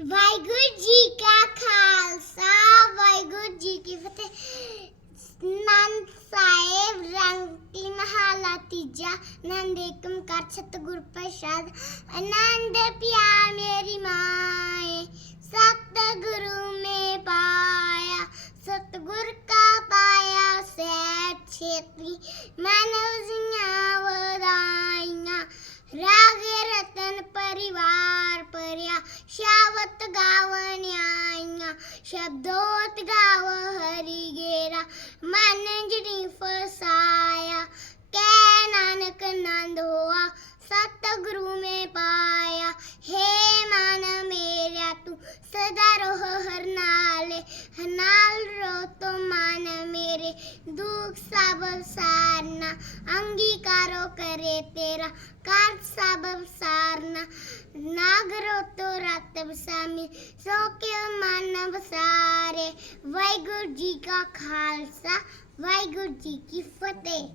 ਵਾਹਿਗੁਰੂ ਜੀ ਕਾ ਖਾਲਸਾ, ਵਾਹਿਗੁਰੂ ਜੀ ਕੀ ਫਤਿਹ। ਨੰਦ ਸਾਹਿਬ ਰੰਗੀ ਮਹਲਾ ਤੀਜਾ ਨੰਦ ਏਕਮ ਕਰ ਸਤਿਗੁਰ ਪ੍ਰਸਾਦ। ਆਨੰਦ ਪਿਆ ਮੇਰੀ ਮਾਏ, ਸਤਿਗੁਰੂ ਮੇ ਪਾਇਆ। ਸਤਿਗੁਰ ਕਾ ਪਾਇਆ ਸੈਟ ਛੇਤੀ, ਮਨੁ शावत गावण्या शब्दोत गाव हरी गेरा मानंजनी फसाया कै नानक नंद सतगुरु में पाया। हे मान मेरा तू, सदा रोह हर नाले हर नाल रो तो मान मेरे दुख सब सारना, अंगीकारो करे तेरा कर सब सारना। तो बसामी सो के मानव सारे। वाहिगुरु जी का खालसा वाहिगुरु जी की फतेह।